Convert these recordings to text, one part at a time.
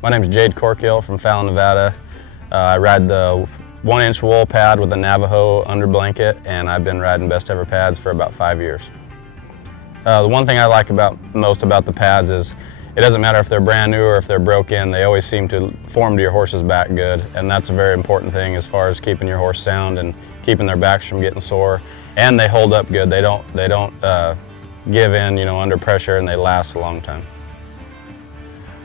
My name is Jade Corkhill from Fallon, Nevada. I ride the 1-inch wool pad with a Navajo under blanket, and I've been riding Best Ever pads for about 5 years. The one thing I like most about the pads is it doesn't matter if they're brand new or if they're broken, they always seem to form to your horse's back good, and that's a very important thing as far as keeping your horse sound and keeping their backs from getting sore. And they hold up good. They don't give in, under pressure, and they last a long time.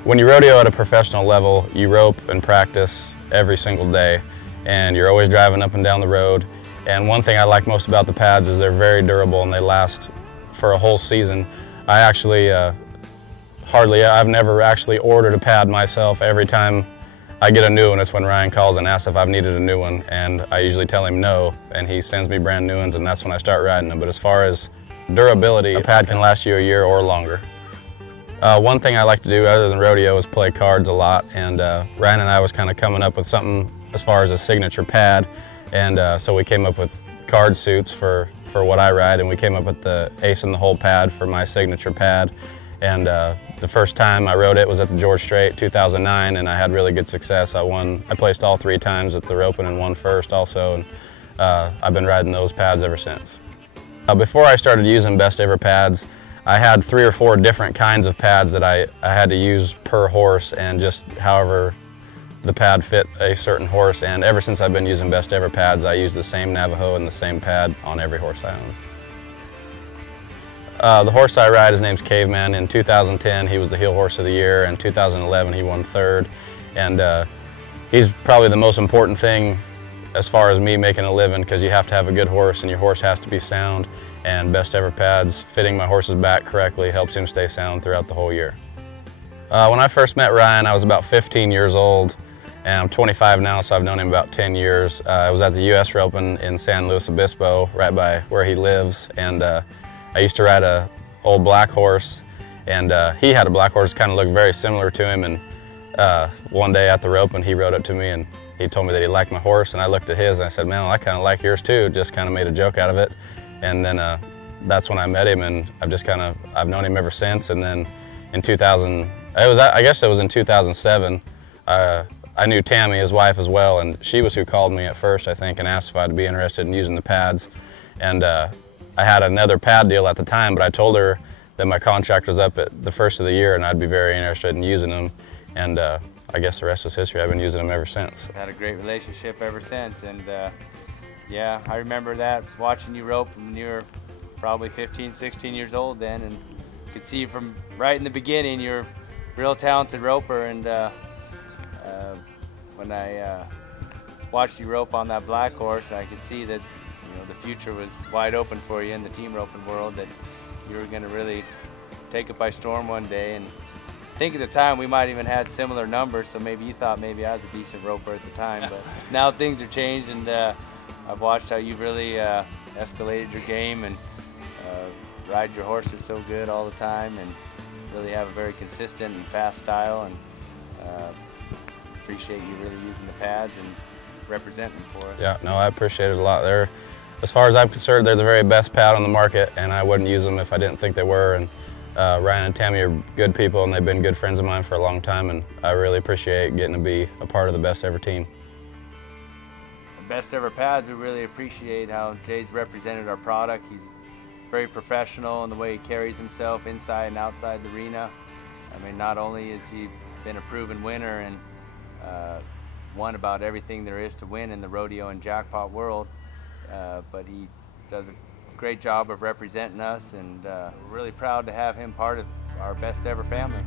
When you rodeo at a professional level, you rope and practice every single day, and you're always driving up and down the road. And one thing I like most about the pads is they're very durable and they last for a whole season. I actually I've never actually ordered a pad myself. Every time I get a new one, it's when Ryan calls and asks if I've needed a new one, and I usually tell him no, and he sends me brand new ones, and that's when I start riding them. But as far as durability, a pad can last you a year or longer. One thing I like to do other than rodeo is play cards a lot, and Ryan and I was kind of coming up with something as far as a signature pad, and so we came up with card suits for what I ride, and we came up with the ace in the hole pad for my signature pad. And the first time I rode it was at the George Strait 2009, and I had really good success. I placed all 3 times at the roping and won first also, and I've been riding those pads ever since. Before I started using Best Ever pads, I had 3 or 4 different kinds of pads that I had to use per horse, and just however the pad fit a certain horse. And ever since I've been using Best Ever pads, I use the same Navajo and the same pad on every horse I own. The horse I ride, his name's Caveman. In 2010, he was the heel horse of the year. In 2011, he won 3rd. And he's probably the most important thing as far as me making a living, because you have to have a good horse and your horse has to be sound. And Best Ever pads, fitting my horse's back correctly, helps him stay sound throughout the whole year. When I first met Ryan, I was about 15 years old, and I'm 25 now, so I've known him about 10 years. I was at the U.S. roping in San Luis Obispo, right by where he lives, and I used to ride a old black horse, and he had a black horse kind of looked very similar to him, and one day at the roping, he rode up to me and he told me that he liked my horse, and I looked at his and I said, man, well, I kind of like yours too, just kind of made a joke out of it. And then that's when I met him, and I've known him ever since. And then in I guess it was in 2007, I knew Tammy, his wife, as well, and she was who called me at first, I think, and asked if I'd be interested in using the pads. And I had another pad deal at the time, but I told her that my contract was up at the first of the year and I'd be very interested in using them. And I guess the rest is history. I've been using them ever since. Had a great relationship ever since, and yeah, I remember that, watching you rope when you were probably 15, 16 years old then, and could see from right in the beginning you're a real talented roper. And when I watched you rope on that black horse, I could see that the future was wide open for you in the team roping world, that you were going to really take it by storm one day. And I think at the time we might even had similar numbers, so maybe you thought maybe I was a decent roper at the time, but now things are changed, and I've watched how you've really escalated your game and ride your horses so good all the time, and really have a very consistent and fast style, and appreciate you really using the pads and representing for us. Yeah, no, I appreciate it a lot. As far as I'm concerned, they're the very best pad on the market, and I wouldn't use them if I didn't think they were. And Ryan and Tammy are good people, and they've been good friends of mine for a long time, and I really appreciate getting to be a part of the Best Ever team. Best Ever pads, we really appreciate how Jade's represented our product. He's very professional in the way he carries himself inside and outside the arena. I mean, not only has he been a proven winner and won about everything there is to win in the rodeo and jackpot world, but he does a great job of representing us, and we're really proud to have him part of our Best Ever family.